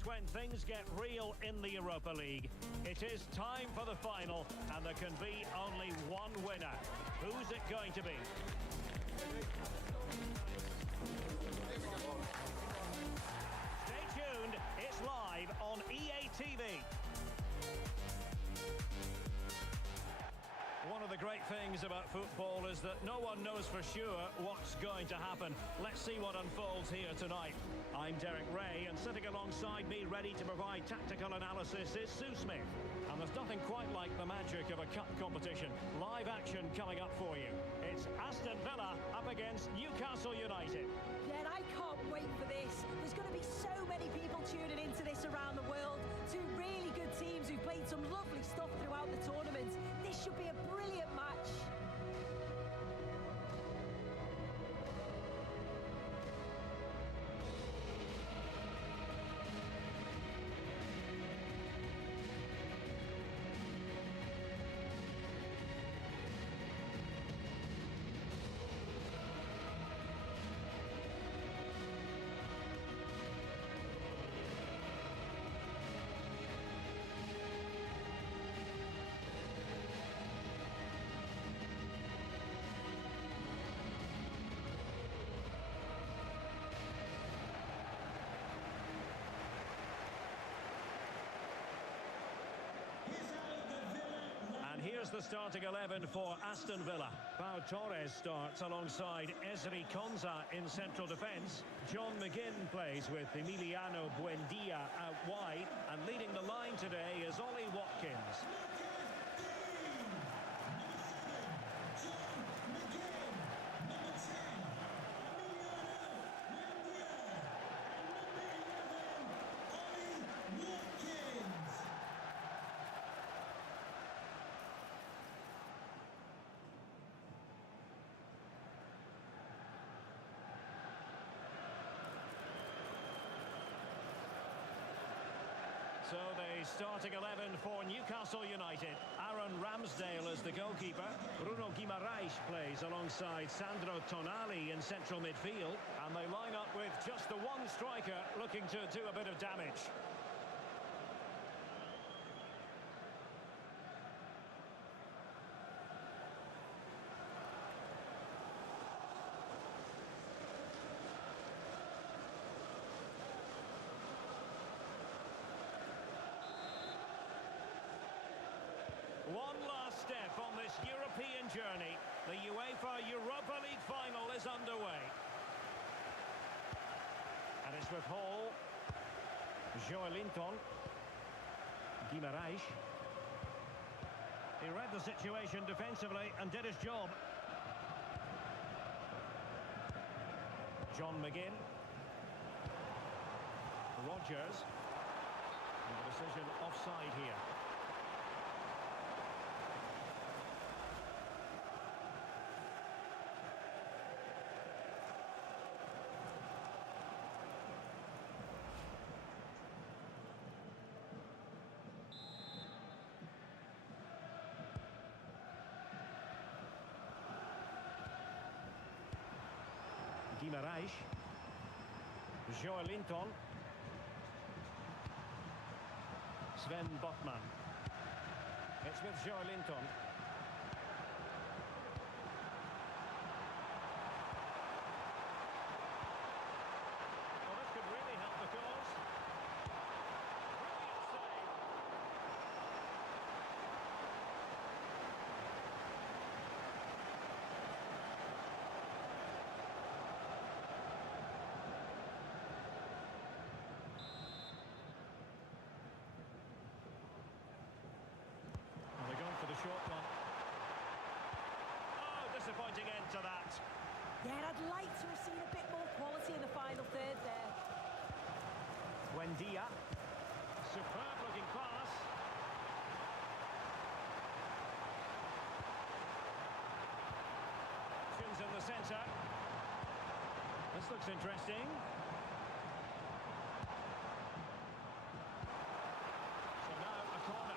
That's when things get real in the Europa League. It is time for the final, and there can be only one winner. Who's it going to be? Stay tuned, it's live on EA TV. One of the great things about football is that no one knows for sure what's going to happen. Let's see what unfolds here tonight. I'm Derek Ray, and sitting alongside me, ready to provide tactical analysis, is Sue Smith. And there's nothing quite like the magic of a cup competition. Live action coming up for you. It's Aston Villa up against Newcastle United. Yeah, and I can't wait for this. There's going to be so many people tuning into this around the world. Two really good teams who've played some lovely stuff throughout the tournament. This should be a brilliant match. Here's the starting 11 for Aston Villa. Pau Torres starts alongside Ezri Konsa in central defence. John McGinn plays with Emiliano Buendia out wide. And leading the line today is Ollie Watkins. So the starting 11 for Newcastle United. Aaron Ramsdale is the goalkeeper. Bruno Guimaraes plays alongside Sandro Tonali in central midfield. And they line up with just the one striker looking to do a bit of damage. One last step on this European journey. The UEFA Europa League final is underway. And it's with Hall. Joelinton. Guimaraes. He read the situation defensively and did his job. John McGinn. Rodgers. And the decision offside here. Guimaraes. Joelinton. Sven Botman. It's with Joelinton. Well, this could really help the cause. Brilliant save. For the short one. Oh, disappointing end to that. Yeah, I'd like to have seen a bit more quality in the final third there. Buendia. Superb looking pass. Options in the centre. This looks interesting. So now a corner.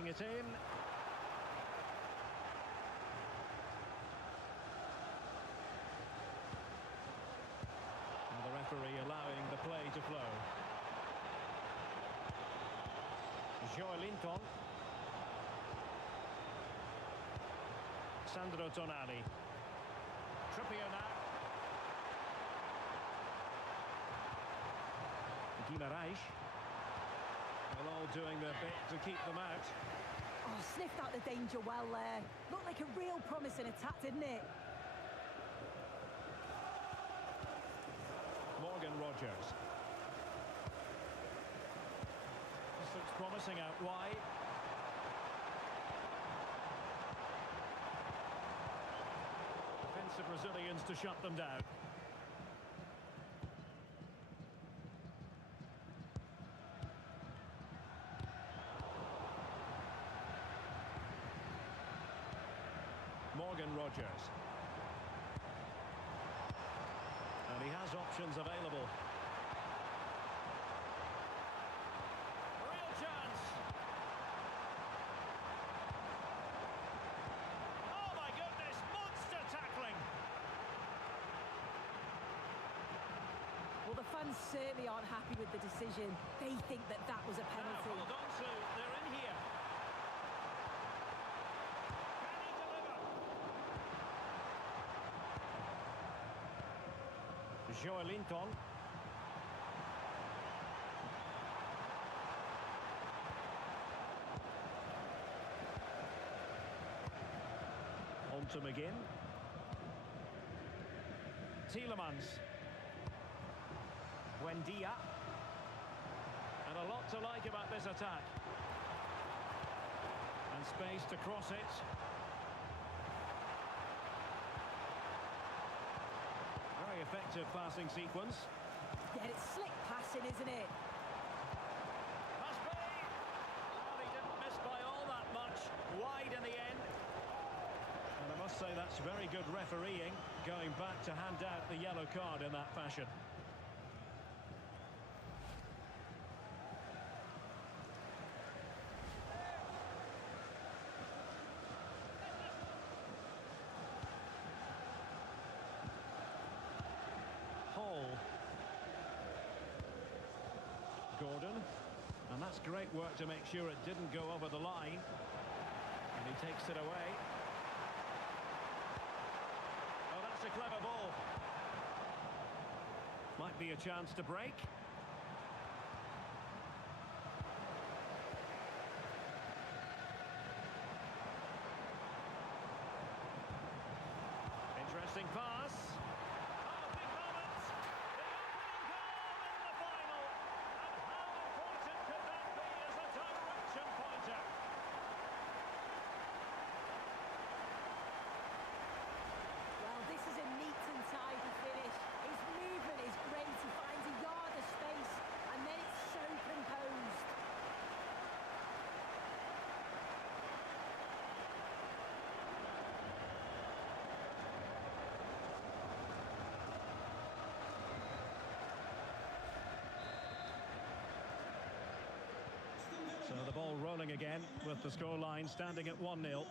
playing it in. And the referee allowing the play to flow. Joelinton. Sandro Tonali. Trippier now. Guimarães. Well, all doing their bit to keep them out. Oh, sniffed out the danger well there. Looked like a real promising attack, didn't it? Morgan Rogers. This looks promising out wide. Defensive Brazilians to shut them down. Morgan Rogers. And he has options available. Real chance. Oh my goodness, monster tackling. Well, the fans certainly aren't happy with the decision. They think that that was a penalty. Now, hold on to, they're in here. Joelinton. On to McGinn. Tielemans. Buendia. And a lot to like about this attack. And space to cross it. Very effective passing sequence. Yeah, it's slick passing, isn't it? Must be! Well, he didn't miss by all that much. Wide in the end. And I must say that's very good refereeing, going back to hand out the yellow card in that fashion. Gordon, and that's great work to make sure it didn't go over the line, and he takes it away. Oh, that's a clever ball. Might be a chance to break. Interesting pass. So the ball rolling again with the scoreline standing at 1-0. Nice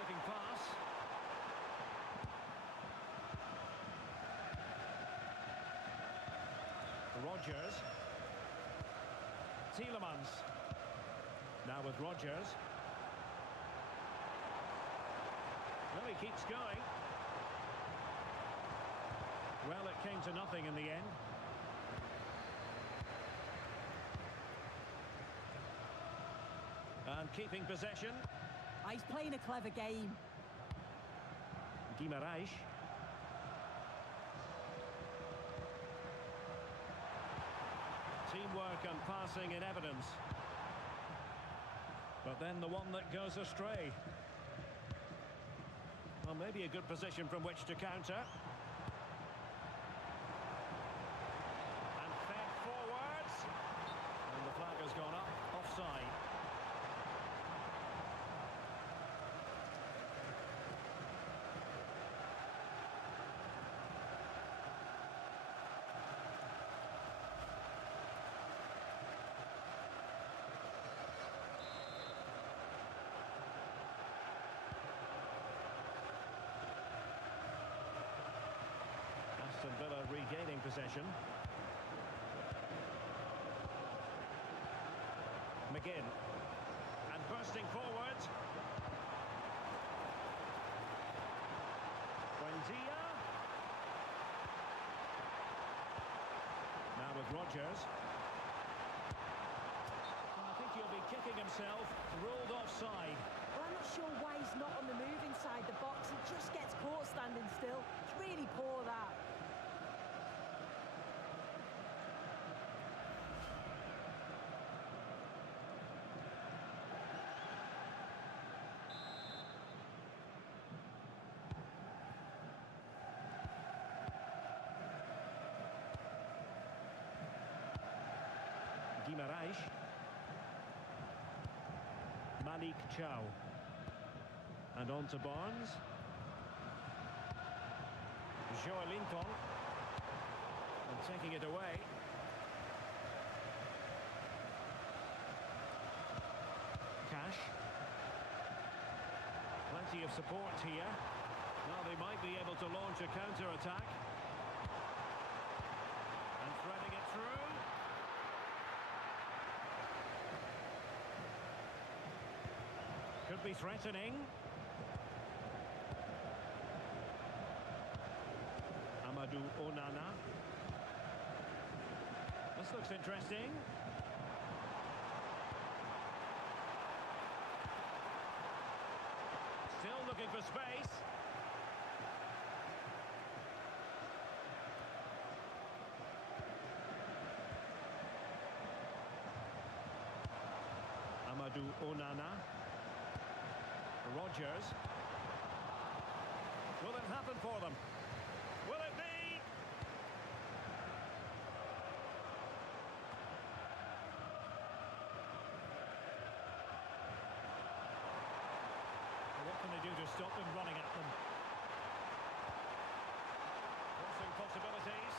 looking pass. Rogers. Tielemans. Now with Rogers. Well, he keeps going. Well, it came to nothing in the end. And keeping possession. He's playing a clever game. Guimarães. Teamwork and passing in evidence. But then the one that goes astray. Well, maybe a good position from which to counter. And fed forwards. And the flag has gone up, offside. regaining possession. McGinn. And bursting forward. Buendia. Now with Rodgers. I think he'll be kicking himself. Ruled offside. Well, I'm not sure why he's not on the move inside the box. He just gets caught standing still. It's really poor, that. Guimaraes. Malik Chow. And on to Barnes. Joelinton. And taking it away. Cash. Plenty of support here. Now they might be able to launch a counter-attack. And threading it through. Could be threatening. Amadou Onana. This looks interesting. Still looking for space. Amadou Onana. Rodgers. Will it happen for them? Will it be? What can they do to stop them running at them? Crossing possibilities.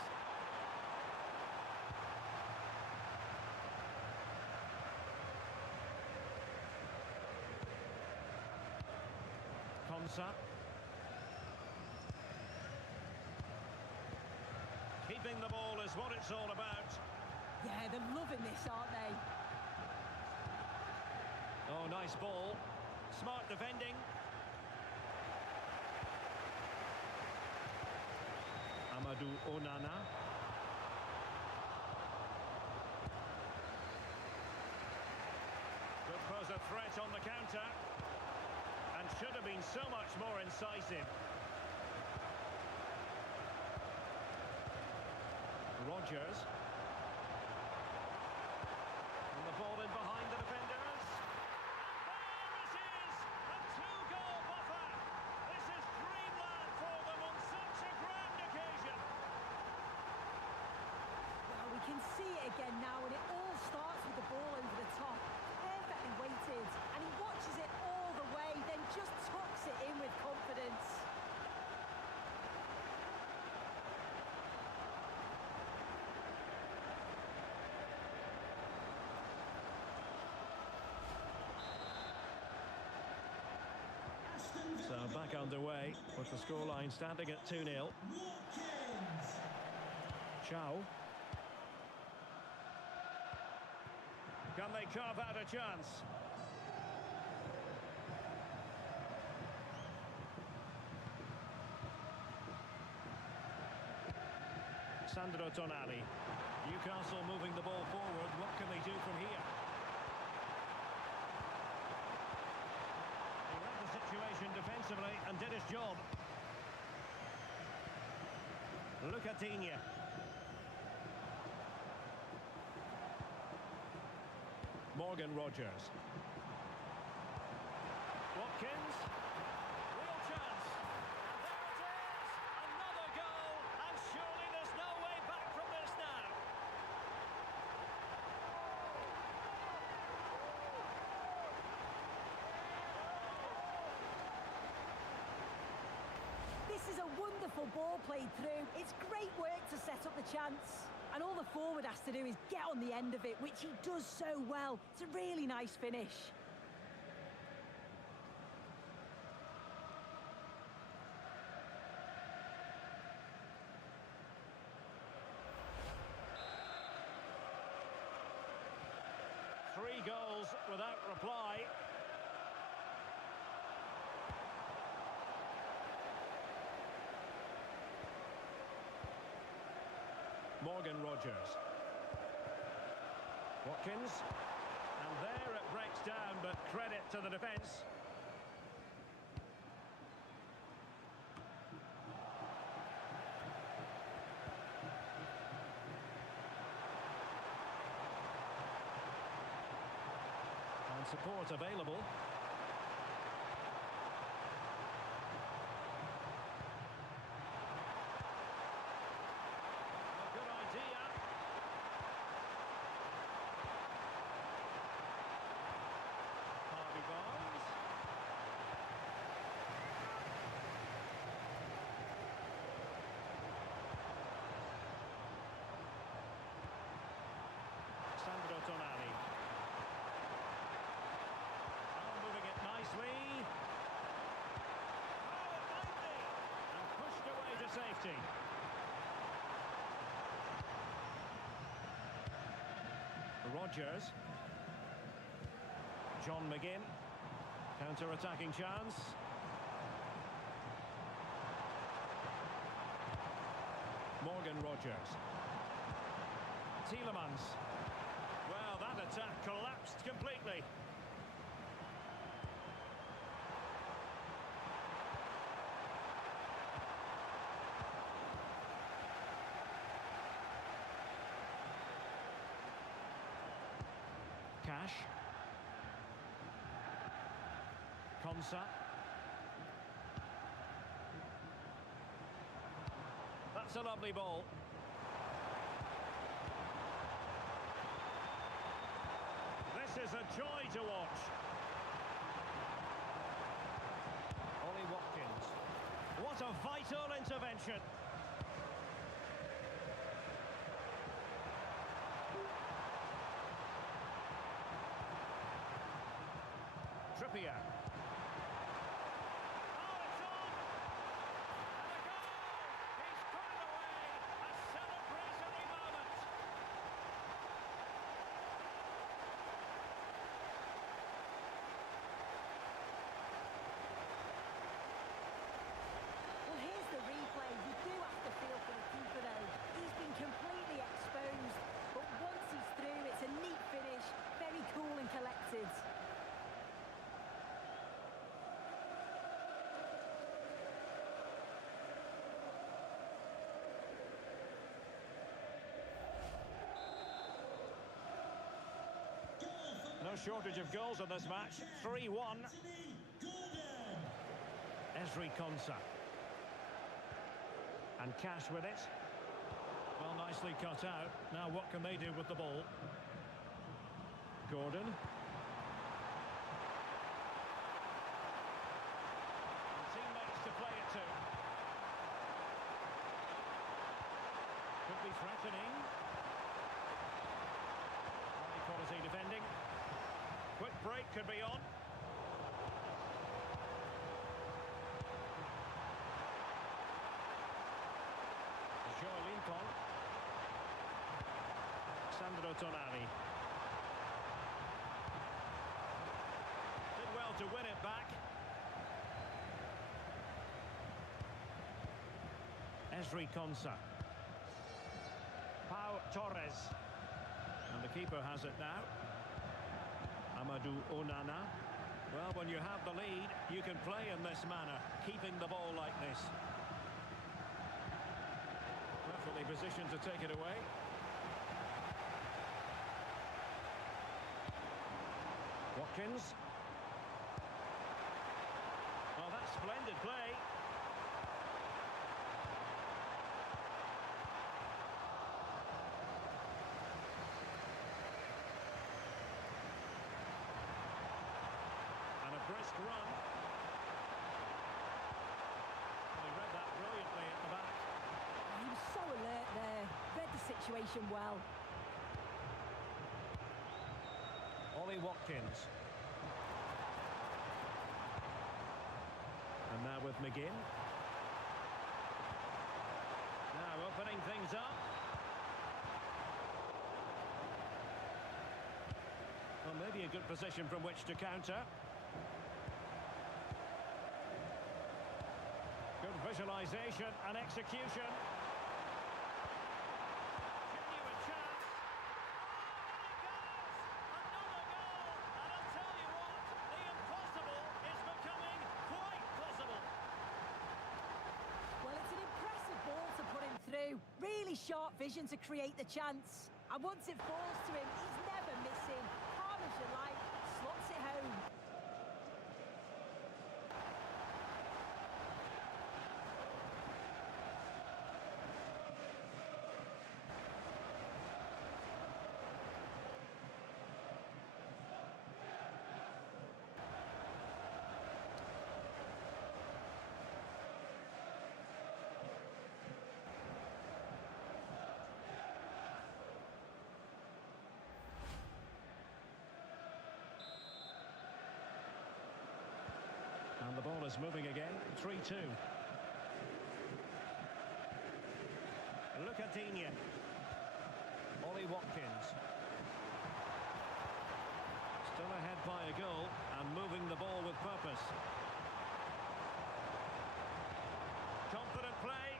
Konsa. Keeping the ball is what it's all about. Yeah, they're loving this, aren't they? Oh, nice ball. Smart defending. Amadou Onana. Could pose a threat on the counter. And should have been so much more incisive. Rodgers. And the ball in behind the defenders. There it is! A two-goal buffer! This is dreamland for them on such a grand occasion. Well, we can see it again now, and it all starts with the ball over the top. Perfectly weighted, and he watches it all the way, then just tucks it in with confidence. So back underway with the scoreline standing at 2-0. Chow. Can they carve out a chance? Sandro Tonali. Newcastle moving the ball forward. What can they do from here? He read the situation defensively and did his job. Lucatinia. Morgan Rodgers. Watkins. Real chance. And there it is. Another goal. And surely there's no way back from this now. This is a wonderful ball played through. It's great work to set up the chance. And all the forward has to do is get on the end of it, which he does so well. It's a really nice finish. Morgan Rogers. Watkins. And there it breaks down, but credit to the defence. And support available. Moving it nicely. Oh, it might be! And pushed away to safety. Rogers. John McGinn. Counter-attacking chance. Morgan Rogers. Tielemans. Well, that attack collapsed completely. Cash. Konsa. That's a lovely ball. This is a joy to watch. Ollie Watkins. What a vital intervention. Trippier. Oh, it's on! And a goal! He's put it away! A celebratory moment! Well, here's the replay. You do have to feel for the keeper, though. He's been completely exposed. But once he's through, it's a neat finish. Very cool and collected. No shortage of goals in this match. 3-1. Ezri Konsa. And Cash with it. Well, nicely cut out. Now what can they do with the ball? Gordon. And teammates to play it to. Could be threatening. High quality defending. Quick break could be on. Joe Lincoln. Sandro Tonali. Did well to win it back. Ezri Konsa. Pau Torres. And the keeper has it now. Amadou Onana. Well, when you have the lead, you can play in this manner, keeping the ball like this. Perfectly positioned to take it away. Watkins. Oh, that's splendid play. Brisk run. He read that brilliantly at the back. He was so alert there. Read the situation well. Ollie Watkins. And now with McGinn. Now opening things up. Well, maybe a good position from which to counter. Good visualisation and execution. really sharp vision to create the chance. And once it falls to him, he's never missing. Calm as you like, slots it home. And the ball is moving again, 3-2. Look at Digne. Ollie Watkins. Still ahead by a goal and moving the ball with purpose. Confident play.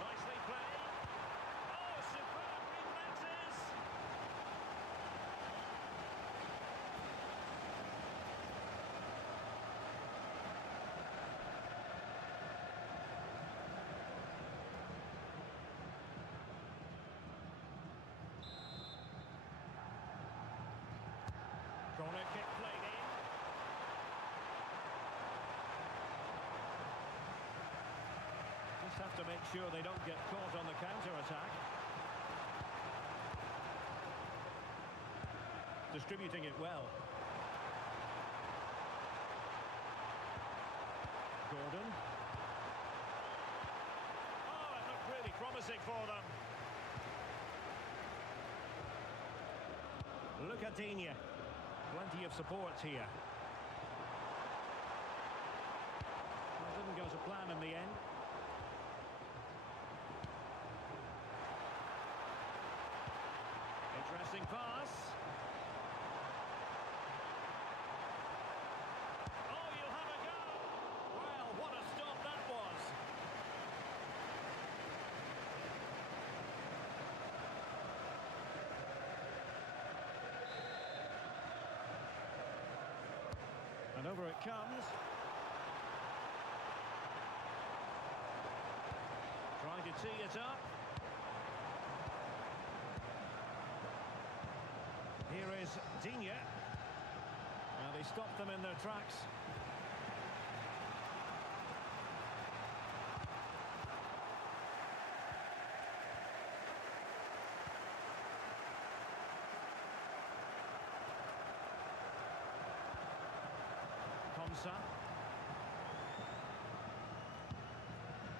Nicely played. Oh, superb reflexes. Corner kick played in. Just have to make sure they don't get caught on the counter-attack. Distributing it well. Gordon. Oh, it looked really promising for them. Look at Digne. Plenty of support here. Well, didn't go to plan in the end. Interesting pass. Oh, you have a go. Well, what a stop that was. And over it comes. Trying to tee it up. Here is Digne. Now they stopped them in their tracks. Konsa.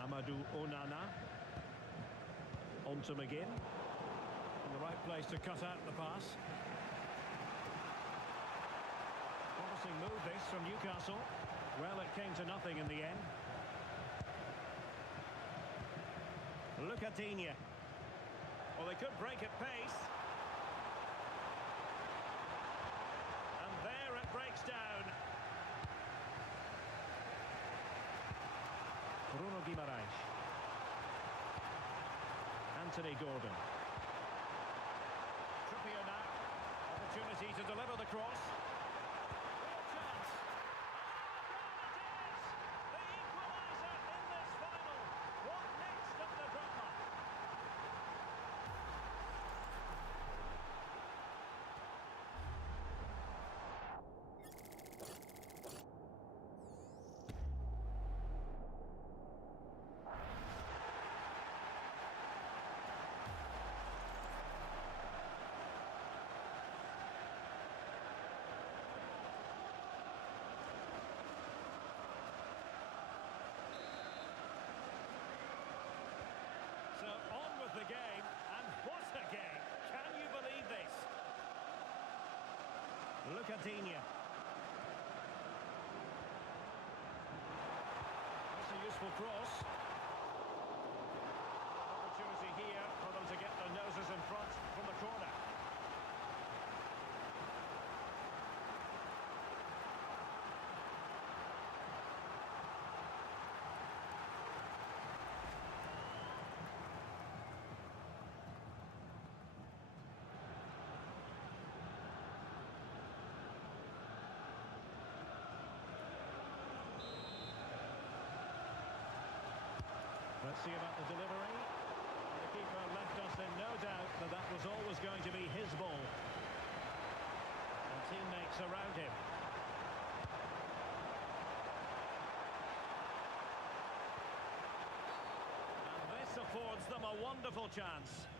Amadou Onana. On to McGinn. In the right place to cut out the pass. Promising move this from Newcastle. Well, it came to nothing in the end. Look at Digne. Well, they could break at pace. And there it breaks down. Bruno Guimaraes. Anthony Gordon. Trippier now. Opportunity to deliver the cross. Real chance. Oh, it is! The equaliser in this final. What next of the drama? So on with the game, and what a game! Can you believe this? Look at Digne. That's a useful cross. Opportunity here for them to get their noses in front from the corner. Let's see about the delivery. The keeper left us in no doubt that that was always going to be his ball. And teammates around him. And this affords them a wonderful chance.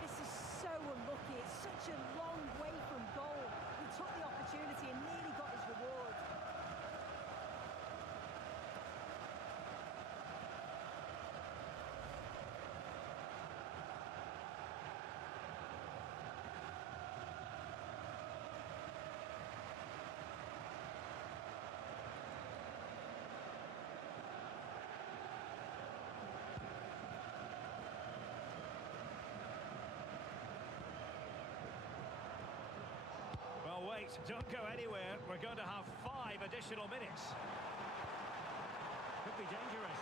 This is so unlucky. It's such a long way from goal. He took the opportunity and nearly got his reward. Well, wait, don't go anywhere. We're going to have 5 additional minutes. Could be dangerous.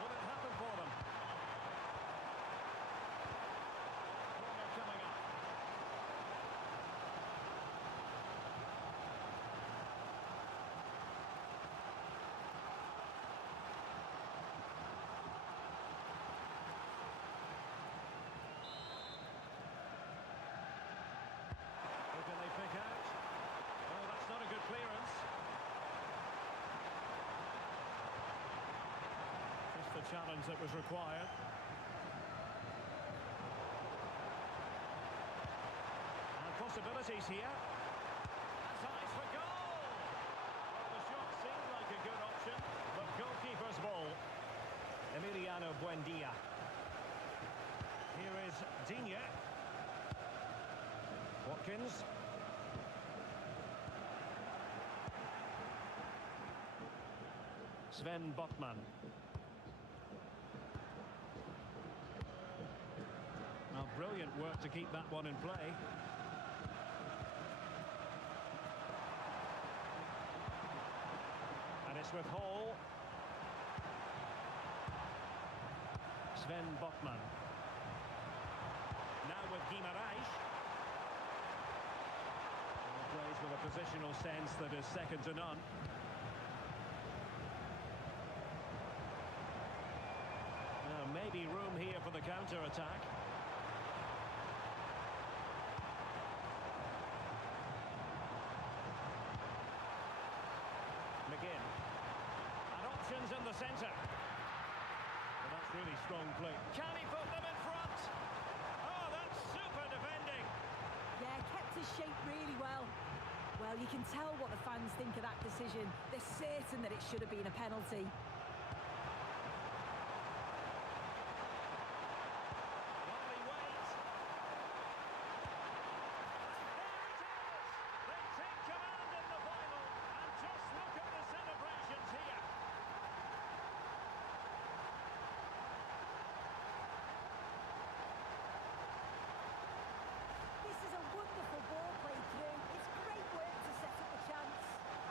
Will it happen for them? Corner coming up. Can they pick out? Oh, that's not a good clearance. Just the challenge that was required. And possibilities here. That's eyes for goal! Well, the shot seemed like a good option, but goalkeeper's ball. Emiliano Buendia. Here is Digne. Watkins. Sven Botman. Well, brilliant work to keep that one in play. And it's with Hall. Sven Botman. Now with Guimaraes. Plays with a positional sense that is second to none. Now maybe room here for the counter-attack. McGinn. And options in the centre. Well, that's really strong play. Can he put them in front? Oh, that's super defending. Yeah, kept his shape really well. Well, you can tell what the fans think of that decision. They're certain that it should have been a penalty. Lovely weight. There it is! They take command in the final. And just look at the celebrations here. This is a wonderful ball played through. It's great work to set up the chance.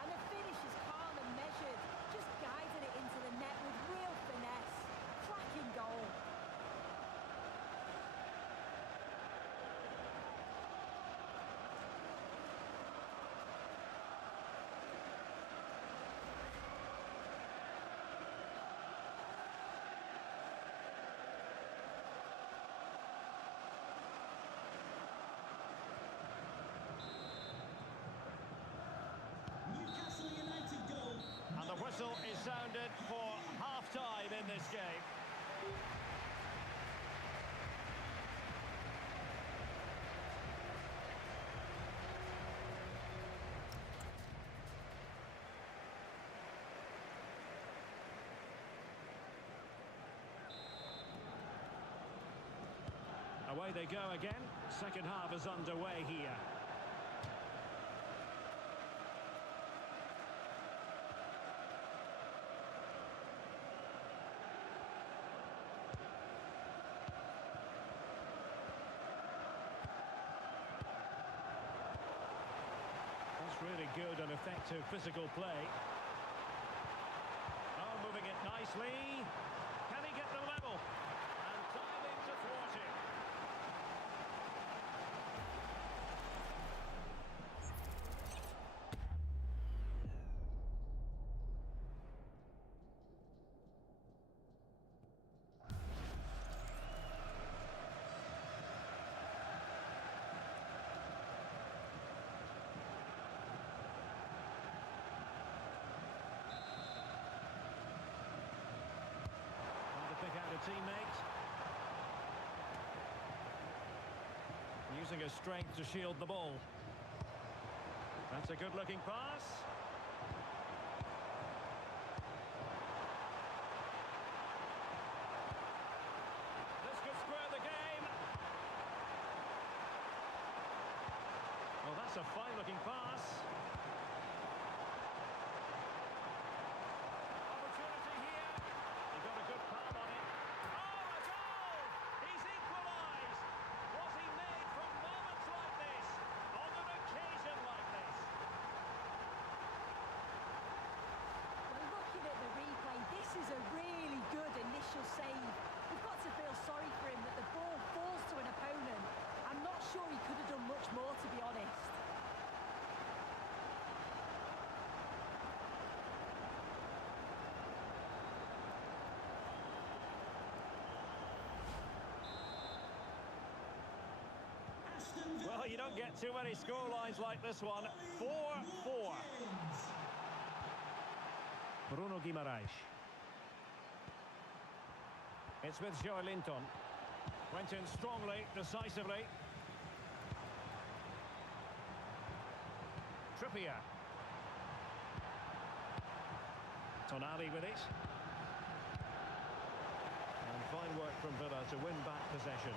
And the finish is calm and measured, just guiding it into the net with real finesse. Cracking goal. Newcastle United goal. And the whistle is sounded for half-time in this game. Away they go again. Second half is underway here. really good and effective physical play. Oh, moving it nicely. Can he get the level? And timing to thwart it. Pick out a teammate. Using his strength to shield the ball. That's a good-looking pass. This could square the game. Well, that's a fine-looking pass. This is a really good initial save. You've got to feel sorry for him that the ball falls to an opponent. I'm not sure he could have done much more, to be honest. Well, you don't get too many scorelines like this one. 4-4. Bruno Guimaraes. It's with Joelinton. Went in strongly, decisively. Trippier. Tonali with it. And fine work from Villa to win back possession.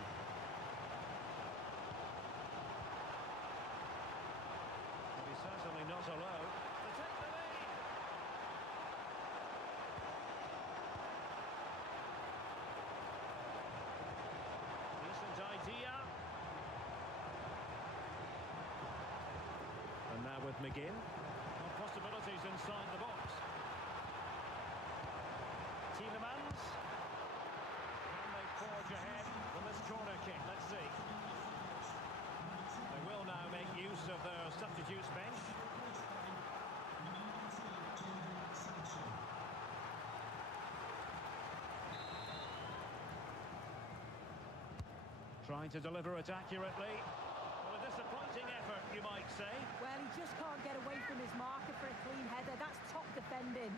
But he's certainly not alone. To take the lead. Idea. And now with McGinn. Well, possibilities inside the box. Tielemans. Can they forge ahead with this corner kick? Let's see. They will now make use of their substitutes bench. Trying to deliver it accurately. Well, a disappointing effort, you might say. Well, he just can't get away from his marker for a clean header. That's top defending.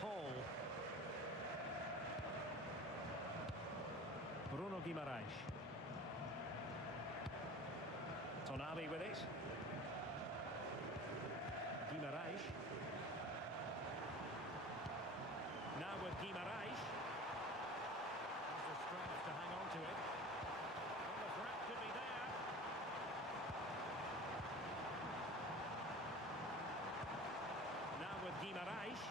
Hall. Bruno Guimaraes. Tonali with it. Guimaraes. Now with Guimaraes. Has the strength to hang on to it. Well, the threat could be there. Now with Guimaraes.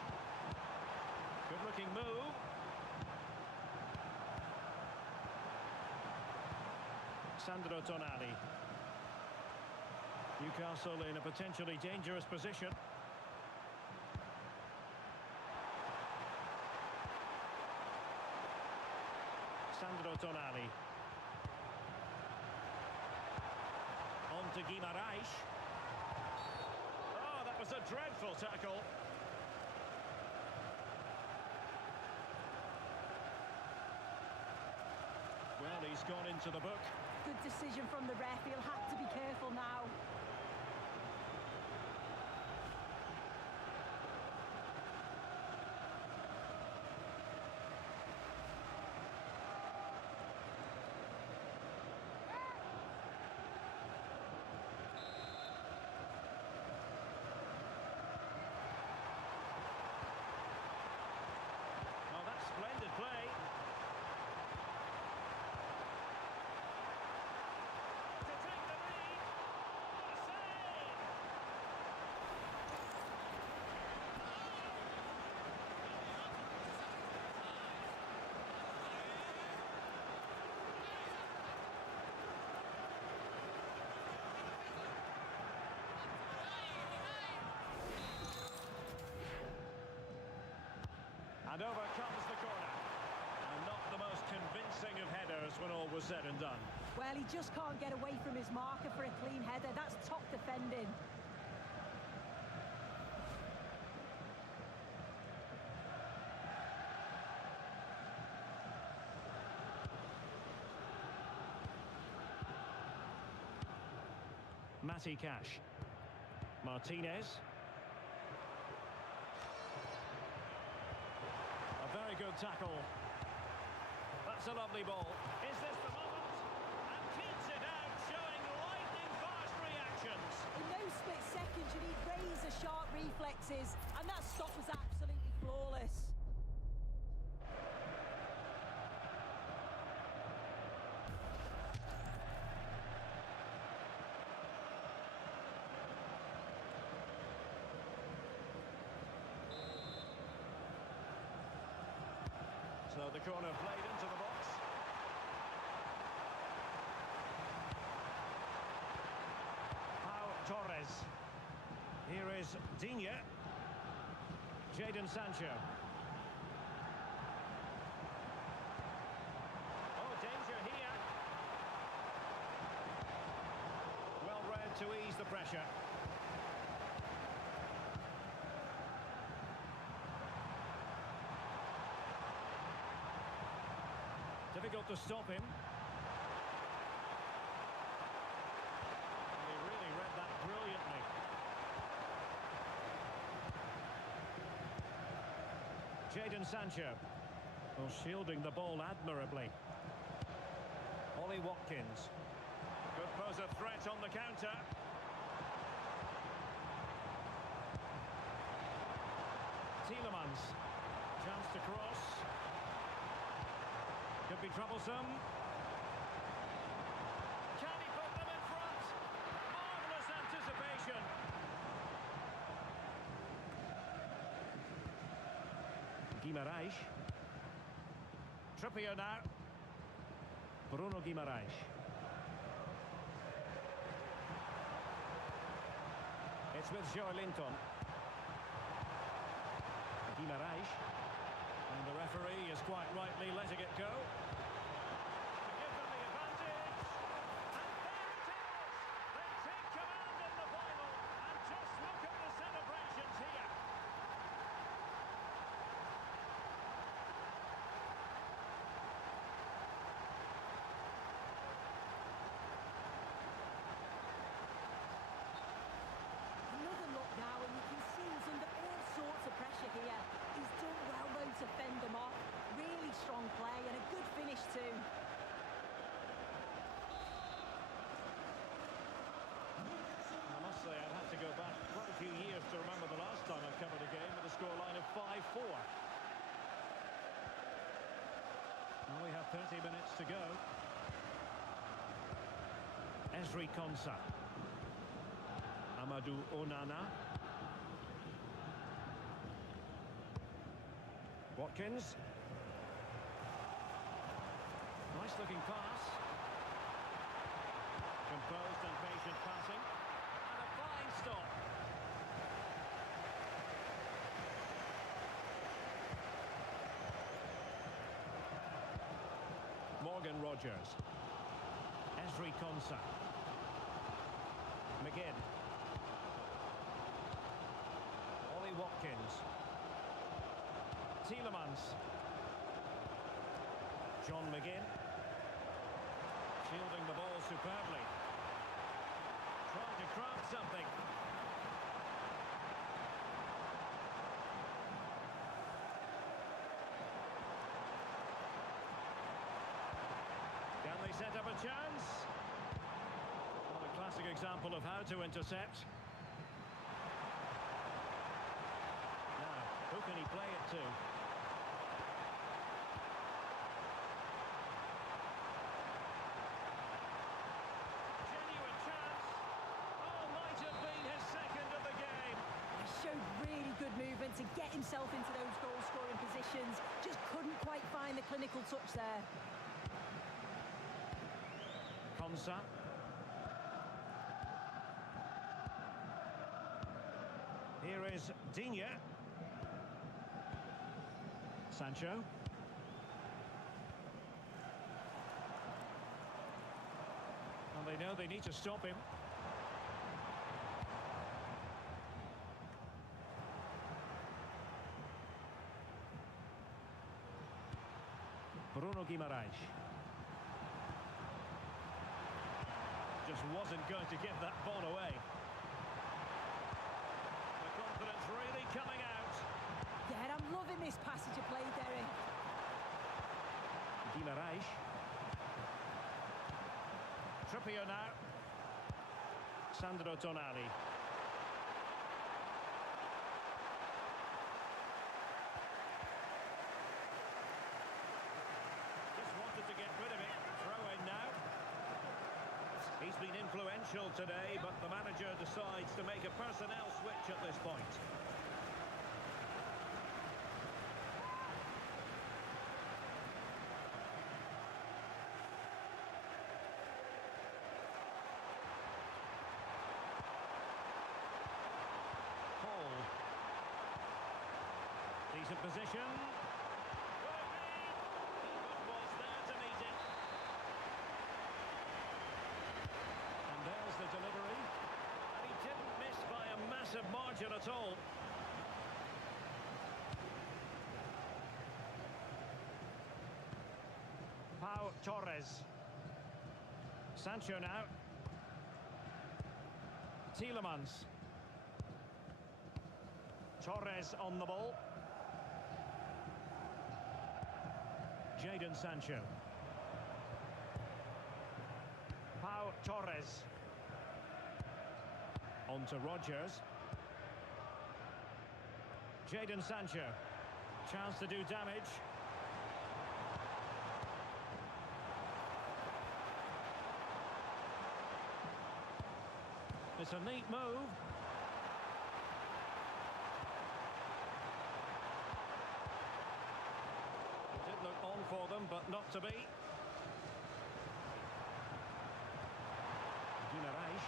Good-looking move. Sandro Tonali. Newcastle in a potentially dangerous position. Sandro Tonali. On to Guimaraes. Oh, that was a dreadful tackle. Well, he's gone into the book. Good decision from the ref. He'll have to be careful now. Oh, that's splendid play. To take the lead. And over comes the corner. And not the most convincing of headers when all was said and done. Well, he just can't get away from his marker for a clean header. That's top defending. Matty Cash. Martinez. A very good tackle. That's a lovely ball. Is this the moment? And keeps it out, showing lightning-fast reactions. In those split seconds, you need razor-sharp reflexes, and that stop was absolutely flawless. So the corner played into the box. Pau Torres. Here is Digne. Jadon Sancho. Oh, danger here. Well read to ease the pressure. Difficult to stop him. And he really read that brilliantly. Jadon Sancho. Oh, shielding the ball admirably. Ollie Watkins. Could pose a threat on the counter. Tielemans. Chance to cross. Could be troublesome. Can he put them in front? Marvellous anticipation. Guimaraes. Trippier now. Bruno Guimaraes. It's with Joelinton. Guimaraes. And the referee is quite rightly letting it go. To give them the advantage. And there it is! They take command in the final. And just look at the celebrations here. Another look now, and you can see he's under all sorts of pressure here. He's done well, though, to fend them off. Really strong play and a good finish, too. I must say, I'd have to go back quite a few years to remember the last time I covered a game with a scoreline of 5-4. Well, we have 30 minutes to go. Ezri Konsa. Amadou Onana. Watkins. Nice looking pass. Composed and patient passing. And a fine stop. Morgan Rogers. Ezri Konsa. McGinn. Ollie Watkins. Tielemans. John McGinn. Shielding the ball superbly. Trying to craft something. Can they set up a chance? What a classic example of how to intercept. Now, who can he play it to? Genuine chance. Oh, might have been his second of the game. He showed really good movement to get himself into those goal-scoring positions. Just couldn't quite find the clinical touch there. Konsa. Here is Digne. Sancho. And they know they need to stop him. Bruno Guimaraes. Just wasn't going to give that ball away. The confidence really coming out. Yeah, and I'm loving this passage of play, Derek. Guimaraes. Trippier now. Sandro Tonali. Just wanted to get rid of it. Throw in now. He's been influential today, but the manager decides to make a personnel switch at this point. Decent position. Was there to meet it. And there's the delivery. And he didn't miss by a massive margin at all. Pau Torres. Sancho now. Tielemans. Torres on the ball. Jadon Sancho. Pau Torres. On to Rodgers. Jadon Sancho. Chance to do damage. It's a neat move. Look on for them, but not to be. Guimaraes.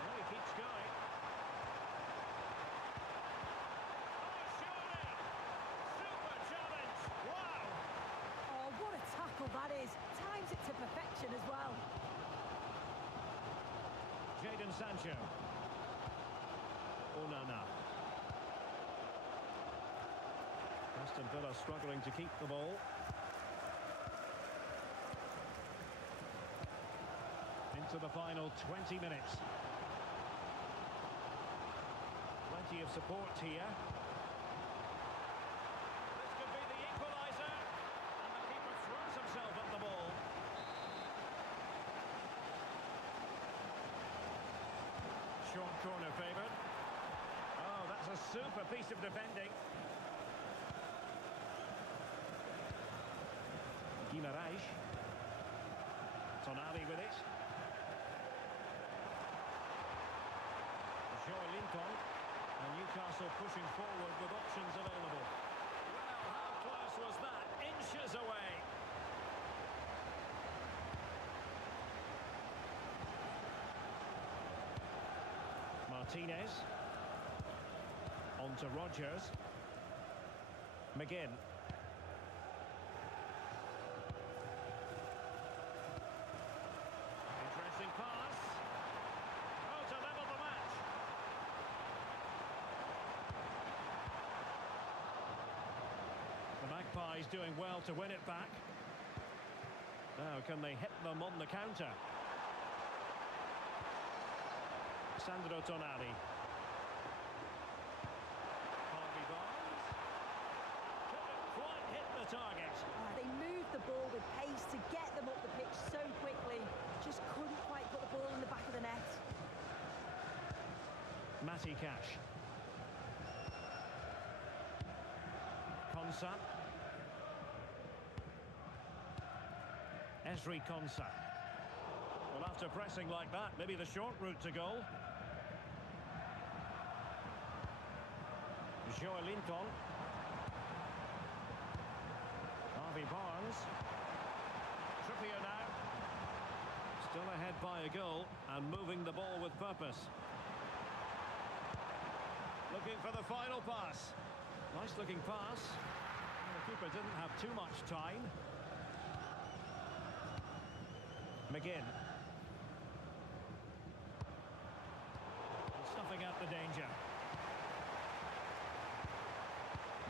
Oh, he keeps going. Oh, surely! Super challenge! Wow! Oh, what a tackle that is. Times it to perfection as well. Jadon Sancho. Onana. Aston Villa struggling to keep the ball. Into the final 20 minutes. Plenty of support here. This could be the equaliser. And the keeper throws himself at the ball. Short corner favoured. Oh, that's a super piece of defending. Guimaraes. Tonali with it. Linton. And Newcastle pushing forward with options available. Well, how close was that? Inches away. Martinez. On to Rodgers. McGinn. Pass. Oh, to level the match. The Magpies doing well to win it back. Now, can they hit them on the counter? Sandro Tonali. Couldn't quite hit the target. They moved the ball with pace to get them up the pitch so quickly. Just couldn't quite put the ball in the back of the net. Matty Cash. Konsa. Ezri Konsa. Well, after pressing like that, maybe the short route to goal. Linton. Harvey Barnes. Trippier now. Still ahead by a goal and moving the ball with purpose. Looking for the final pass. Nice looking pass. The keeper didn't have too much time. McGinn. Snuffing out the danger.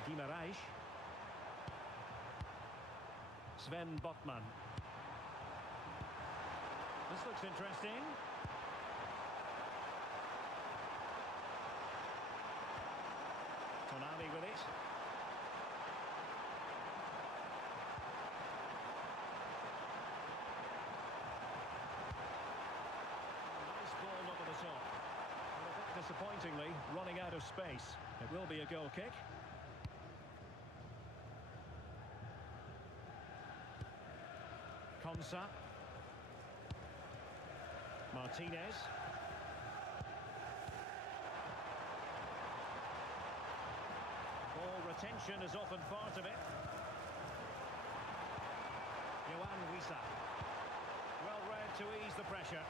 Guimaraes. Sven Botman. This looks interesting. Tonali with it. Nice ball over the top. And a bit disappointingly, running out of space. It will be a goal kick. Konsa. Martinez. Ball retention is often part of it. Uefa. Well read to ease the pressure.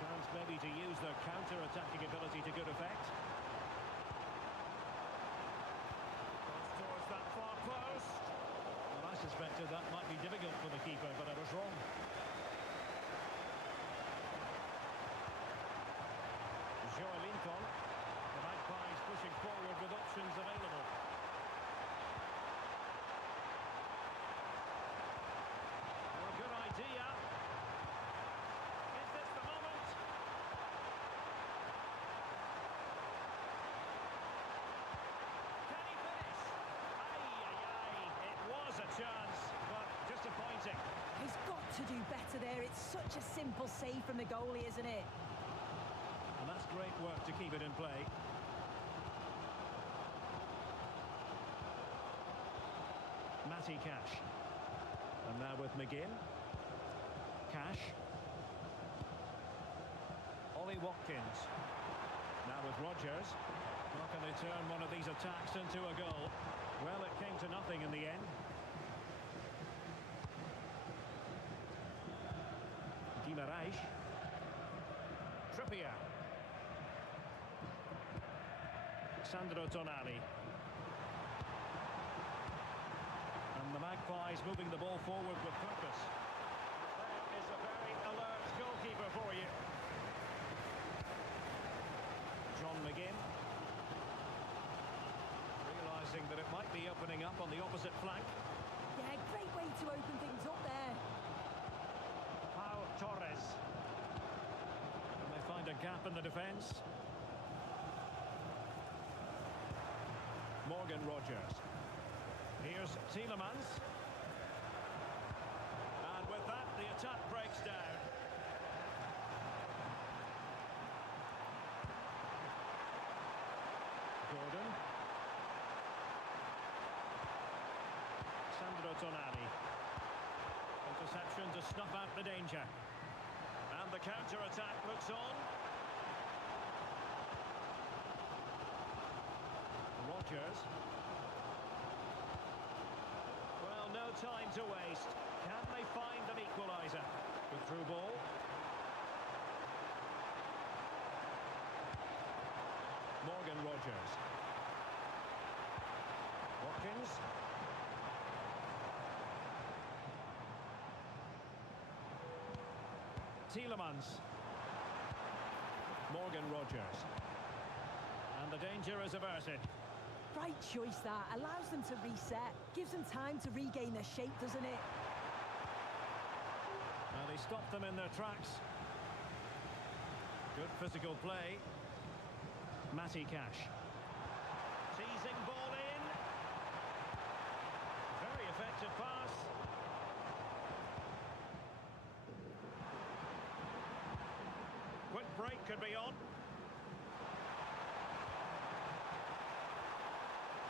Chance maybe to use their counter-attacking ability to good effect. Goes towards that far post. Well, I suspected that might be difficult for the keeper, but I was wrong. Joe Lincoln. The Magpies pushing forward with options available. Well, good idea. Is this the moment? Can he finish? It was a chance, but disappointing. He's got to do better there. It's such a simple save from the goalie, isn't it? And that's great work to keep it in play. Matty Cash. And now with McGinn. Cash. Ollie Watkins. Now with Rodgers. How can they turn one of these attacks into a goal? Well, it came to nothing in the end. Guimaraes. Trippier. Sandro Tonali. And the Magpies moving the ball forward with purpose. There is a very alert goalkeeper for you. John McGinn. Realising that it might be opening up on the opposite flank. Yeah, great way to open things up there. Pau Torres. And they find a gap in the defence. Morgan Rodgers. Here's Tielemans. And with that, the attack breaks down. Gordon. Sandro Tonali. Interception to snuff out the danger. And the counter-attack looks on. Rodgers. Well, no time to waste. Can they find an equaliser? Good through ball. Morgan Rodgers. Watkins. Tielemans. Morgan Rodgers. And the danger is averted. Right choice that. Allows them to reset. Gives them time to regain their shape, doesn't it? Now they stopped them in their tracks. Good physical play. Matty Cash. Teasing ball in. Very effective pass. Quick break could be on.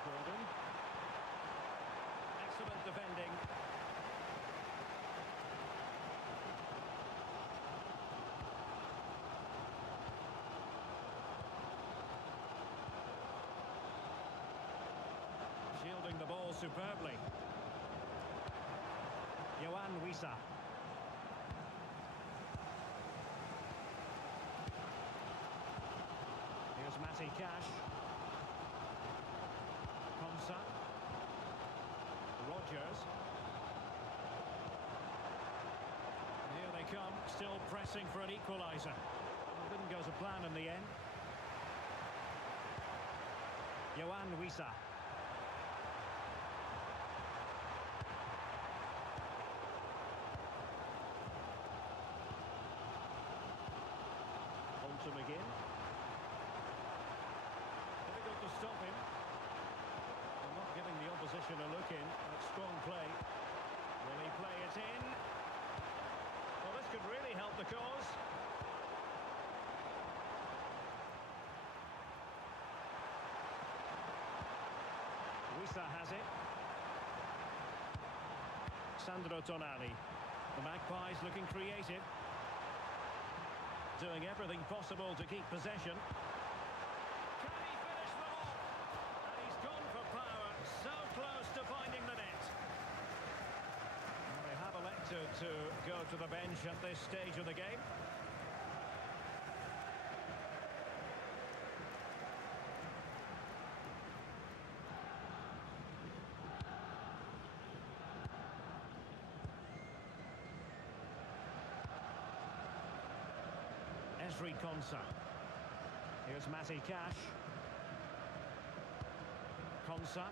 Gordon. Excellent defending. Shielding the ball superbly. Uefa. Matty Cash. Konsa. Rodgers. And here they come, still pressing for an equaliser. It didn't go to plan in the end. Yohan Wissa. On to McGinn. Difficult to stop him. They're not giving the opposition a look in. That's strong play. Will he play it in? Well, this could really help the cause. Wissa has it. Sandro Tonali. The Magpies looking creative. Doing everything possible to keep possession. Can he finish them off? And he's gone for power, so close to finding the net. Well, they have elected to go to the bench at this stage of the game. Konsa. Here's Matty Cash. Konsa.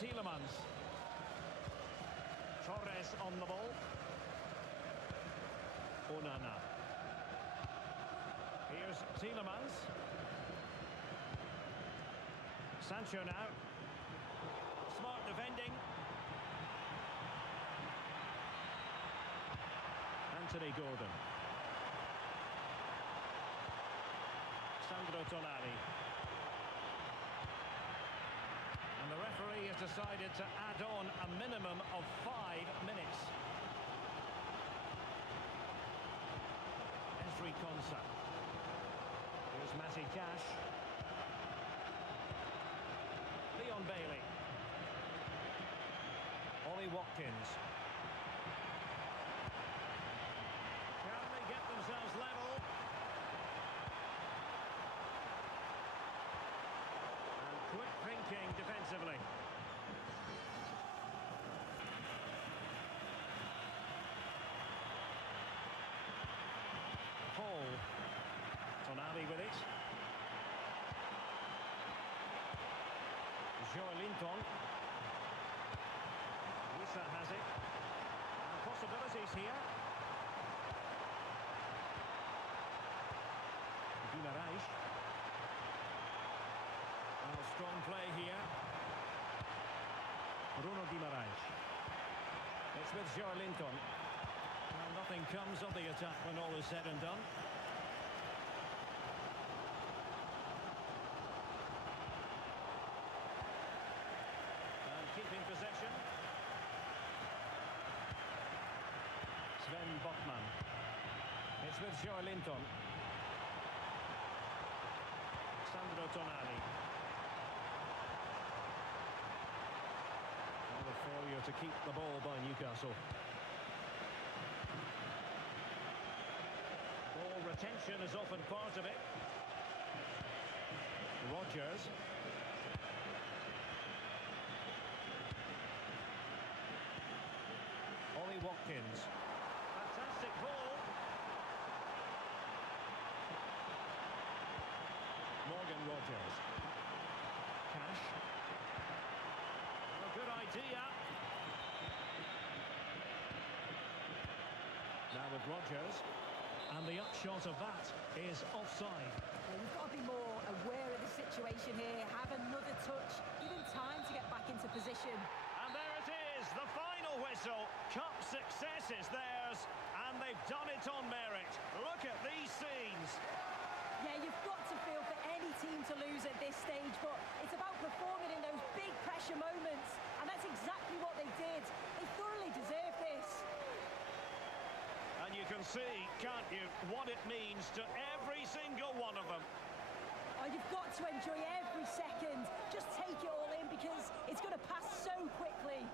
Tielemans. Torres on the ball. Onana. Here's Tielemans. Sancho now. Smart defending. Anthony Gordon. Sandro Tonali. And the referee has decided to add on a minimum of 5 minutes. Konsa. Here's Matty Cash. Leon Bailey. Ollie Watkins. Can they get themselves level? Quick thinking defensively. Paul. Tonali with it. Joelinton. Wissa has it. And possibilities here. Guimaraes. Well, strong play here. Bruno Guimaraes. It's with Joelinton. Well, nothing comes of the attack when all is said and done. And keeping possession. Sven Botman. It's with Joelinton. Sandro Tonali. Another failure to keep the ball by Newcastle. Ball retention is often part of it. Rodgers. Ollie Watkins. Fantastic ball. Morgan Rodgers. Cash. A good idea. Now with Rodgers. And the upshot of that is offside. Well, you've got to be more aware of the situation here. Have another touch. Give him time to get back into position. And there it is, the final whistle. Cup success is theirs, and they've done it on merit. Look at these scenes. Yeah, you've got to feel for any team to lose at this stage, but it's about performing in those big pressure moments, and that's exactly what they did. They thoroughly deserve this. And you can see, can't you, what it means to every single one of them. Oh, you've got to enjoy every second. Just take it all in because it's going to pass so quickly.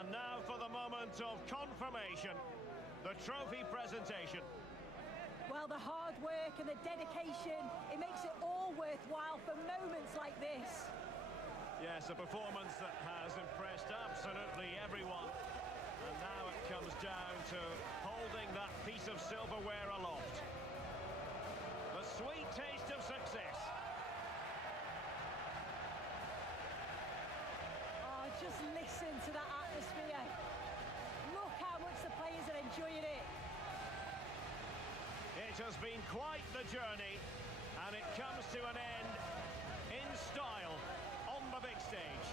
And now moment of confirmation, the trophy presentation. Well, the hard work and the dedication, it makes it all worthwhile for moments like this. Yes, a performance that has impressed absolutely everyone. And now it comes down to holding that piece of silverware aloft. The sweet taste of success. Oh, just listen to that atmosphere. Look how much the players are enjoying it. It has been quite the journey, and it comes to an end in style on the big stage.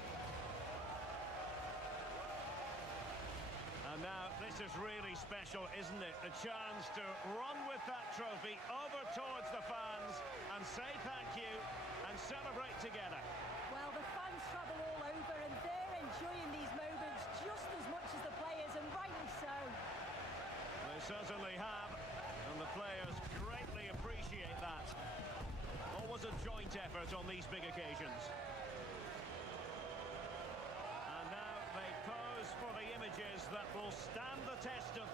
And now this is really special, isn't it? The chance to run with that trophy over towards the fans and say thank you and celebrate together. Well, the fans travel all over and they're enjoying these moments just as much as the players, and rightly so. They certainly have, and the players greatly appreciate that. Always a joint effort on these big occasions. And now they pose for the images that will stand the test of